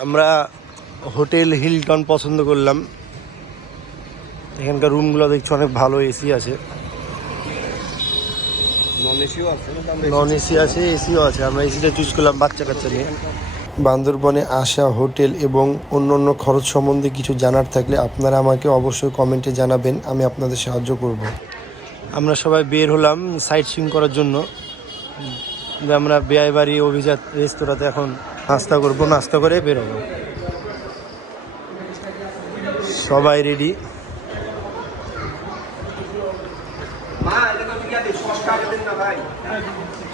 আমরা hotel Hilton পছন্দ করলাম। এখানকার রুমগুলো দেখছি অনেক ভালো, এসি আছে, নন এসি আছে, এসিও আছে। আমরা এসিটা চুজ করলাম বাচ্চা কাচ্চা নিয়ে। বান্দরবনে আসা, হোটেল এবং অন্য খরচ সম্বন্ধে কিছু জানার থাকলে আপনারা আমাকে অবশ্যই কমেন্টে জানাবেন, আমি আপনাদের সাহায্য করব। আমরা সবাই বের হলাম সাইট সিইং করার জন্য। আমরা বেয়াইবাড়ি অভিজাত রেস্তোরাঁতে এখন নাস্তা করব, নাস্তা করে বের হবো। সবাই রেডি।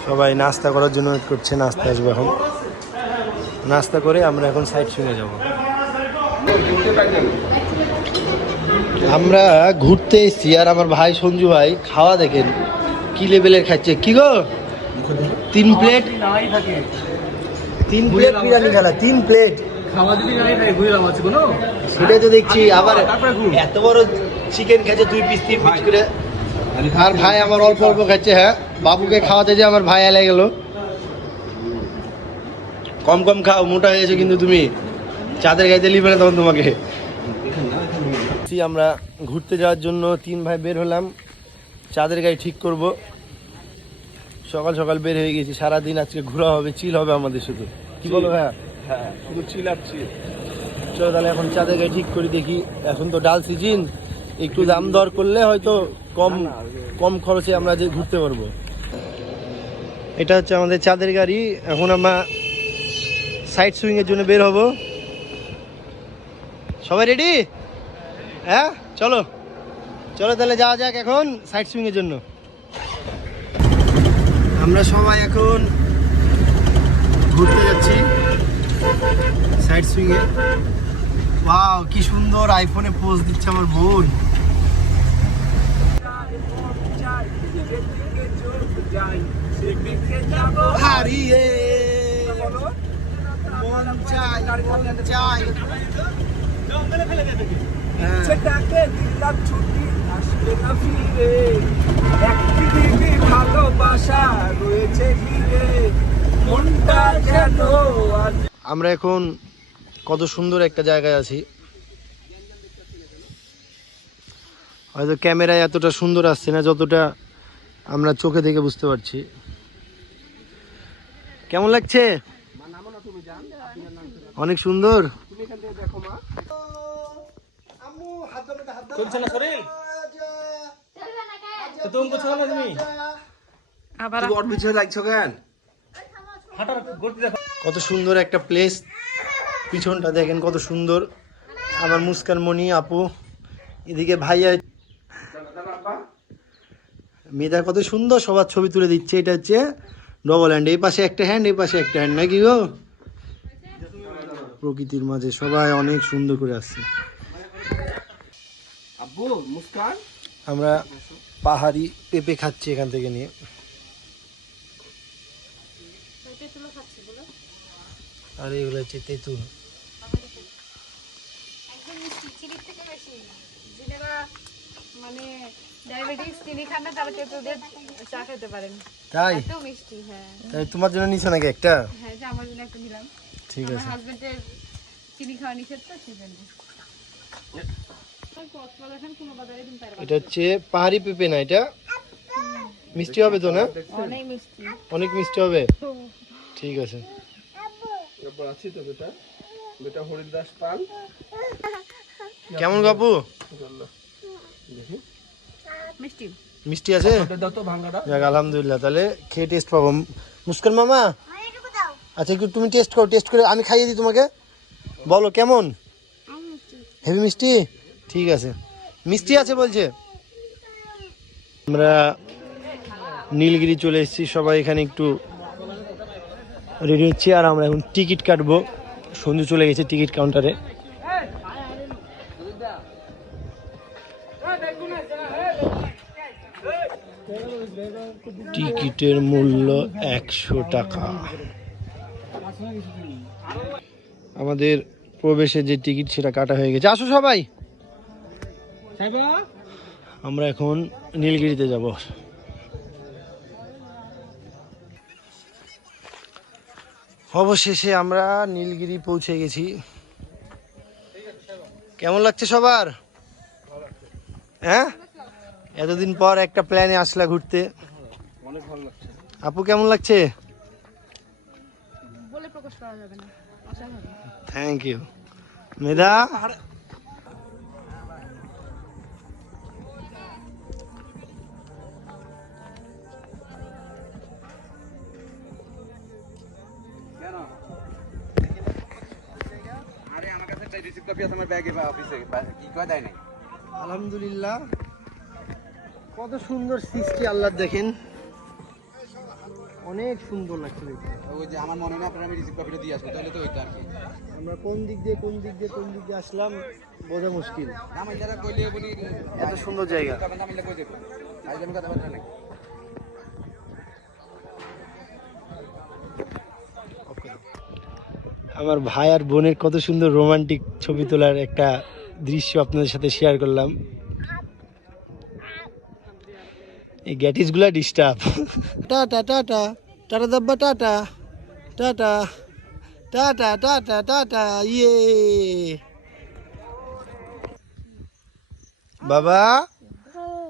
সবাই নাস্তা করার জন্য ওয়েট করছে, নাস্তা আসবে এখন। নাস্তা করে আমরা এখন সাইট সিইংয়ে যাব। আমরা ঘুরতে এসেছি, আর আমার ভাই সঞ্জু ভাই খাওয়া দেখেন কি লেভেলের খাচ্ছে। কি গো, 3 প্লেট বিরিয়ানি খেলা, 3 প্লেট সেটাই তো দেখছি। আবার এত বড় চিকেন খাচ্ছে, 2 পিস 3 পিস করে। আর ভাই আমার অল্প অল্প খাচ্ছে। হ্যাঁ, বাবুকে খাওয়াতে যে আমার ভাই এলে গেল। কম কম খাও, মোটা হয়ে গেছো কিন্তু তুমি। চাঁদের গাইতে লিবে না তখন তোমাকে। আমরা ঘুরতে যাওয়ার জন্য 3 ভাই বের হলাম, চাঁদের গাড়ি ঠিক করব। সকাল সকাল বের হয়ে গেছি। সারাদিন আজকে ঘোরা হবে, চিল হবে আমাদের শুধু। কি বলো ভাইয়া? হ্যাঁ, শুধু চিল আর চিল। চলো তাহলে এখন চাঁদের গাড়ি ঠিক করে দেখি। এখন তো ডাল সিজন, একটু দাম দর করলে হয়তো কম খরচে আমরা যে ঘুরতে পারবো। এটা হচ্ছে আমাদের চাঁদের গাড়ি। এখন আমরা সাইট সুইং এর জন্য বের হব। সবাই রেডি? হ্যাঁ, চলো চলো তাহলে যাওয়া যাক এখন সাইট সুইং এর জন্য। আমরা সবাই এখন ঘুরতে যাচ্ছি সাইট সুইং এ। ওয়াও, কি সুন্দর আইফোনে পোজ দিচ্ছে আমার বোন। হারিয়ে মন চাই, মন চাই। আমরা এখন কত সুন্দর একটা জায়গায় আছি। হয়তো ক্যামেরায় এতটা সুন্দর আসছে না যতটা আমরা চোখে দেখে বুঝতে পারছি। কেমন লাগছে? অনেক সুন্দর। কত সুন্দর একটা প্লেস, পিছনটা দেখেন কত সুন্দর। আমার মুস্কান মনি আপু, এদিকে ভাইয়া মেয়েটা কত সুন্দর সবার ছবি তুলে দিচ্ছে। এটা হচ্ছে ডবল হ্যান্ড, এই পাশে একটা হ্যান্ড, এই পাশে একটা হ্যান্ড, নাকি গো? প্রকৃতির মাঝে সবাই অনেক সুন্দর করে আসছে। আমরা পাহাড়ি পেঁপে খাচ্ছি এখান থেকে নিয়ে। আর এগুলো হচ্ছে তেঁতুল। মানে ডায়াবেটিস চিনি খান না, তাহলে তেঁতুলের চা খেতে পারেন। তাই? এত মিষ্টি। হ্যাঁ, তাই তোমার জন্য নিছো নাকি একটা? হ্যাঁ, যে আমার জন্য একটা দিলাম। ঠিক আছে। আমার হাজবেন্ডের চিনি খাওয়া নিষেধ, তো সেজন্য। এটা হচ্ছে পাহাড়ি পেঁপে না? এটা মিষ্টি হবে তো না? অনেক মিষ্টি, অনেক মিষ্টি হবে। ঠিক আছে। কেমন কাপু? মিষ্টি মিষ্টি আছে? যাক, আলহামদুলিল্লাহ। তাহলে খেয়ে টেস্ট পাবো। মুস্কান মামা, আচ্ছা একটু তুমি টেস্ট করো, টেস্ট করে আমি খাইয়ে দিই তোমাকে। বলো কেমন? হেভি মিষ্টি? ঠিক আছে, মিষ্টি আছে বলছে। আমরা নীলগিরি চলে এসেছি, সবাই এখানে একটু রেডি হচ্ছে। আর আমরা এখন টিকিট কাটবো। সন্ধু চলে গেছে টিকিট কাউন্টারে। টিকিটের মূল্য 100 টাকা। আমাদের প্রবেশের যে টিকিট সেটা কাটা হয়ে গেছে। আসো সবাই, আমরা এখন নীলগিরিতে যাব। অবশেষে আমরা নীলগিরি পৌঁছে গেছি। কেমন লাগছে সবার? হ্যাঁ, এতদিন পর একটা প্ল্যানে আসলা ঘুরতে। অনেক ভালো লাগছে। আপু কেমন লাগছে? বলে প্রকাশ করা যাবে না, অসাধারণ। Thank you. মেধা, আরে আমার কাছে একটা রিসিপ্ট কপি আছে আমার ব্যাগে বা অফিসে, কি কয় দেয় নাই। আলহামদুলিল্লাহ, কত সুন্দর সৃষ্টি আল্লাহ, দেখেন অনেক সুন্দর লাগছে দেখতে। ওই যে আমার মনে হয় আপনার আমি রিসিপ্ট কপিটা দিয়ে আসবো, তাহলে তো ওইটা আর কি। আমরা কোন দিক দিয়ে আসলাম বোঝা মুশকিল। আমি যারা কইলে বলি এত সুন্দর জায়গা। আমি কই দেব, আজ আমি কথা বলতে নাই। আমার ভাই আর বোনের কত সুন্দর রোমান্টিক ছবি তোলার একটা দৃশ্য আপনাদের সাথে শেয়ার করলাম। এই গ্যাটিস গুলা ডিস্টার্ব। টাটা টাটা টাটা দাব্বা, টাটা টাটা টাটা টাটা টাটা, ইয়ে বাবা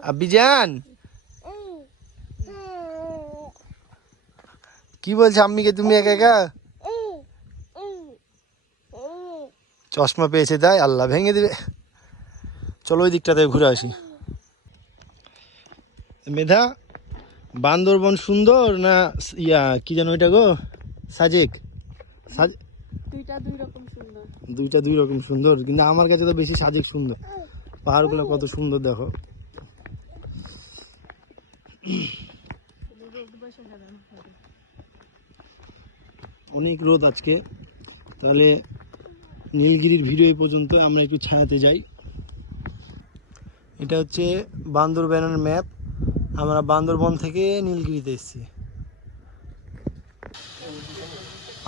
আব্বিজান কি বলছো আম্মিকে তুমি একা একা? চশমা পেয়েছে তাই, আল্লাহ ভেঙে দিবে। চলো ওই দিকটাতে ঘুরে আসি। মেধা, বান্দরবন সুন্দর না ইয়া কি জানো ওইটা গো, সাজেক? দুইটা দুই রকম সুন্দর। দুইটা দুই রকম সুন্দর, কিন্তু আমার কাছে তো বেশি সাজেক সুন্দর। পাহাড়গুলো কত সুন্দর দেখো। অনেক রোদ আজকে। তাহলে নীলগিরির ভিডিও এই পর্যন্ত, আমরা একটু ছায়াতে যাই। এটা হচ্ছে বান্দরবানের ম্যাপ। আমরা বান্দরবন থেকে নীলগিরিতে এসেছি।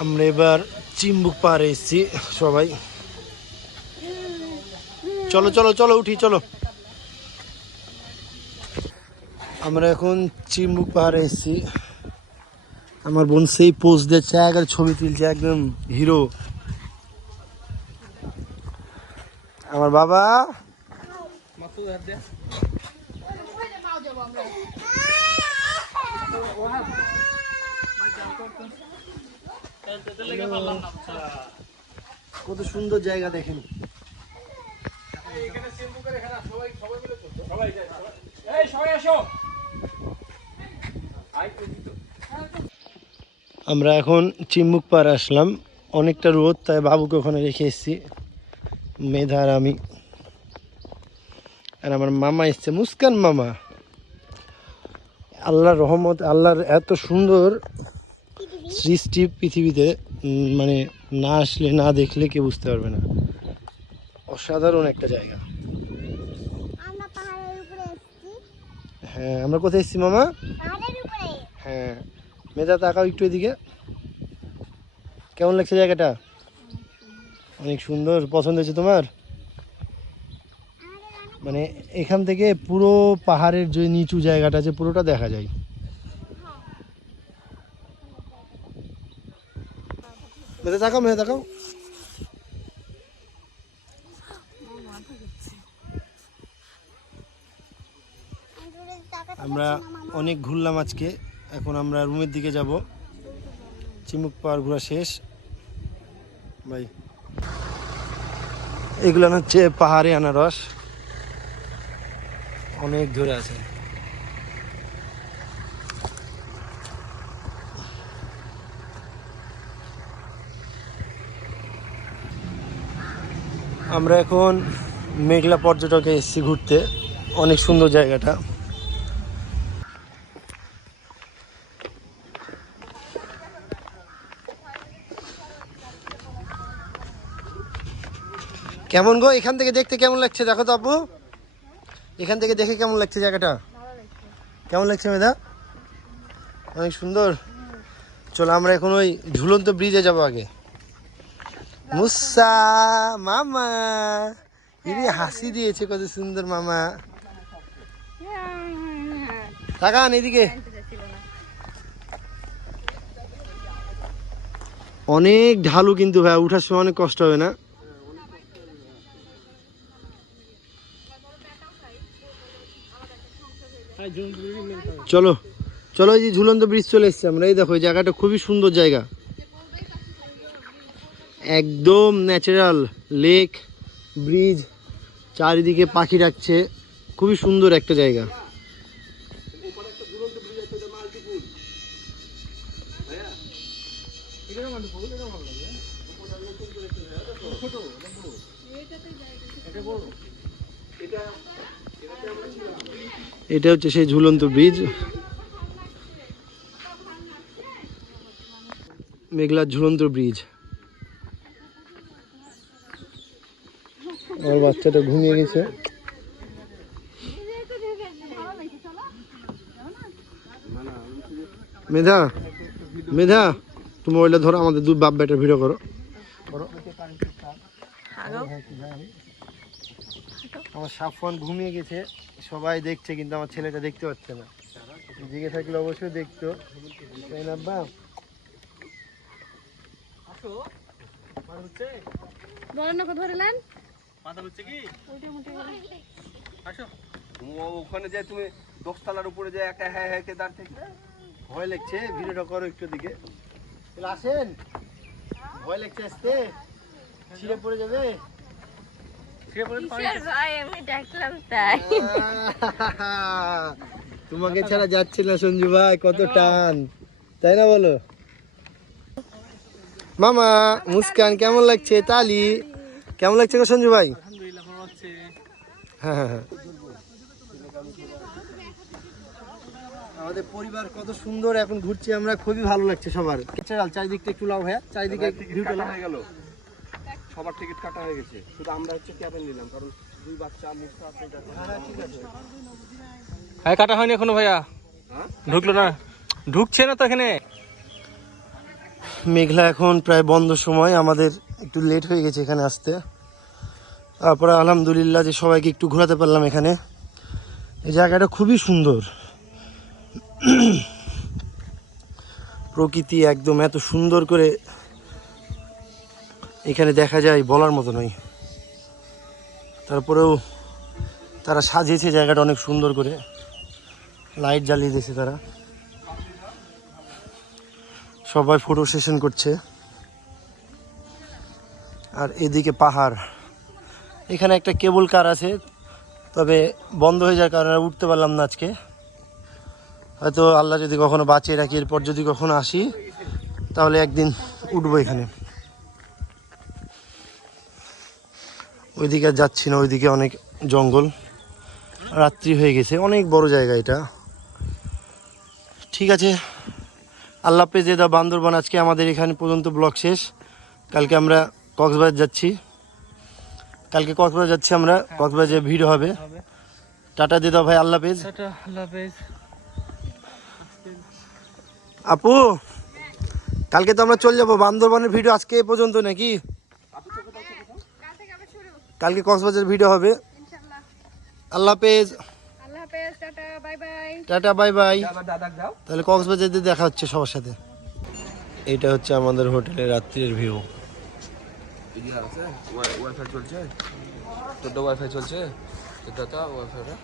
আমরা এবার চিম্বুক পাহাড়ে এসেছি সবাই। চলো চলো চলো উঠি, চলো। আমরা এখন চিম্বুক পাহাড়ে এসেছি। আমার বোন সেই পোজ দিচ্ছে, একবার ছবি তুলছে, একদম হিরো। আমার বাবা কত সুন্দর জায়গা দেখেন। আমরা এখন চিম্বুক পাড়ে আসলাম। অনেকটা রোদ, তাই বাবুকে ওখানে রেখে এসেছি, মেধা আর আমি। আর আমার মামা এসছে, মুস্কান মামা। আল্লাহর রহমত, আল্লাহর এত সুন্দর সৃষ্টি পৃথিবীতে, মানে না আসলে না দেখলে কেউ বুঝতে পারবে না। অসাধারণ একটা জায়গা। হ্যাঁ, আমরা কোথায় এসেছি মামা? হ্যাঁ, মেধা তাকাও একটু এদিকে। কেমন লাগছে জায়গাটা? অনেক সুন্দর, পছন্দ হয়েছে তোমার? মানে এখান থেকে পুরো পাহাড়ের যে নিচু জায়গাটা আছে পুরোটা দেখা যায়। মেধা তাকাও, মেধা তাকাও। আমরা অনেক ঘুরলাম আজকে, এখন আমরা রুমের দিকে যাব। চিম্বুক পাহাড় ঘোরা শেষ ভাই। এগুলো হচ্ছে পাহাড়ি আনারস, অনেক ধরে আছে। আমরা এখন মেঘলা পর্যটকে এসেছি ঘুরতে, অনেক সুন্দর জায়গাটা। কেমন গো এখান থেকে দেখতে, কেমন লাগছে দেখো তো আপু, এখান থেকে দেখে কেমন লাগছে জায়গাটা? কেমন লাগছে মেধা? অনেক সুন্দর। চলো আমরা এখন ওই ঝুলন্ত ব্রিজে যাবো আগে। মুসা মামা, ইনি হাসি দিয়েছে, কত সুন্দর মামা। তাকান এদিকে। অনেক ঢালু কিন্তু ভাই, উঠার সময় অনেক কষ্ট হবে না? চলো চলো, এই যে ঝুলন্ত ব্রিজ চলে এসছে আমরা। এই দেখো এই জায়গাটা খুবই সুন্দর জায়গা, একদম ন্যাচারাল লেক, ব্রিজ, চারিদিকে পাখি ডাকছে, খুবই সুন্দর একটা জায়গা। এটা হচ্ছে সেই ঝুলন্ত ব্রিজ, মেঘলার ঝুলন্ত ব্রিজ। আমার বাচ্চাটা ঘুমিয়ে গেছে। মেধা, মেধা, তুমি মোবাইলটা ধরো, আমাদের দুই বাপ বেটার ভিডিও করো। আমার সাফওয়ান ঘুমিয়ে গেছে, সবাই দেখছে কিন্তু আমার ছেলেটা দেখতে পাচ্ছে না। জেগে থাকলে অবশ্যই দেখতো, তাই না আব্বা? ওখানে যে তুমি 10 তলার উপরে যে একটা হ্যাঁ হ্যাঁ কে দাঁড় থেকে ভয় লাগছে, ভিডিওটা করো একটু দিকে। আসেন, ভয় লাগছে আসতে, ছিঁড়ে পড়ে যাবে। তোমাকে ছাড়া যাচ্ছে না সঞ্জু ভাই, কত টান, তাই না বলো? মামা, মুস্কান কেমন লাগছে? তালি কেমন লাগছে গো সঞ্জু ভাই? হ্যাঁ হ্যাঁ হ্যাঁ, আমাদের পরিবার কত সুন্দর এখন ঘুরছি আমরা, খুবই ভালো লাগছে সবার। চারিদিকটা একটু লাও ভাইয়া, চারিদিকে ভিউটা লাও। হয়ে গেল, সবার টিকিট কাটা হয়ে গেছে, শুধু আমরা হচ্ছে ক্যাবেন নিলাম, কারণ দুই বাচ্চা মুস্তা আছে। হ্যাঁ ঠিক আছে। হ্যাঁ, কাটা হয়নি এখনো ভাইয়া, ঢুকলো না, ঢুকছে না তো এখানে। মেঘলা এখন প্রায় বন্ধ সময়, আমাদের একটু লেট হয়ে গেছে এখানে আসতে। তারপরে আলহামদুলিল্লাহ যে সবাইকে একটু ঘোরাতে পারলাম এখানে। এই জায়গাটা খুবই সুন্দর, প্রকৃতি একদম এত সুন্দর করে এখানে দেখা যায়, বলার মতো নয়। তারপরেও তারা সাজিয়েছে জায়গাটা অনেক সুন্দর করে, লাইট জ্বালিয়ে দিয়েছে তারা, সবাই ফটো সেশন করছে। আর এদিকে পাহাড়, এখানে একটা কেবল কার আছে, তবে বন্ধ হয়ে যাওয়ার কারণে উঠতে পারলাম না আজকে। হয়তো আল্লাহ যদি কখনো বাঁচিয়ে রাখি, এরপর যদি কখনো আসি তাহলে একদিন উঠবো এখানে। ওইদিকে আর যাচ্ছি না, ওইদিকে অনেক জঙ্গল, রাত্রি হয়ে গেছে, অনেক বড় জায়গা এটা। ঠিক আছে, আল্লাহ হাফেজ। দা বান্দরবান, আজকে আমাদের এখানে পর্যন্ত ব্লগ শেষ। কালকে আমরা কক্সবাজার যাচ্ছি, আমরা কক্সবাজারে ভিড় হবে। টাটা দে দাও ভাই, আল্লাহ হাফেজ। আপু, কালকে তো আমরা চলে যাবো বান্দরবানের ভিডিও আজকে এ পর্যন্ত নাকি? কালকে কক্সবাজার ভিডিও হবে। আল্লাহ হাফেজ, টাটা বাই বাই। তাহলে কক্সবাজারে দেখা হচ্ছে সবার সাথে। এটা হচ্ছে আমাদের হোটেলের রাত্রির ভিউ। ওয়াইফাই চলছে, তোর ওয়াইফাই চলছে, ওয়াইফাইটা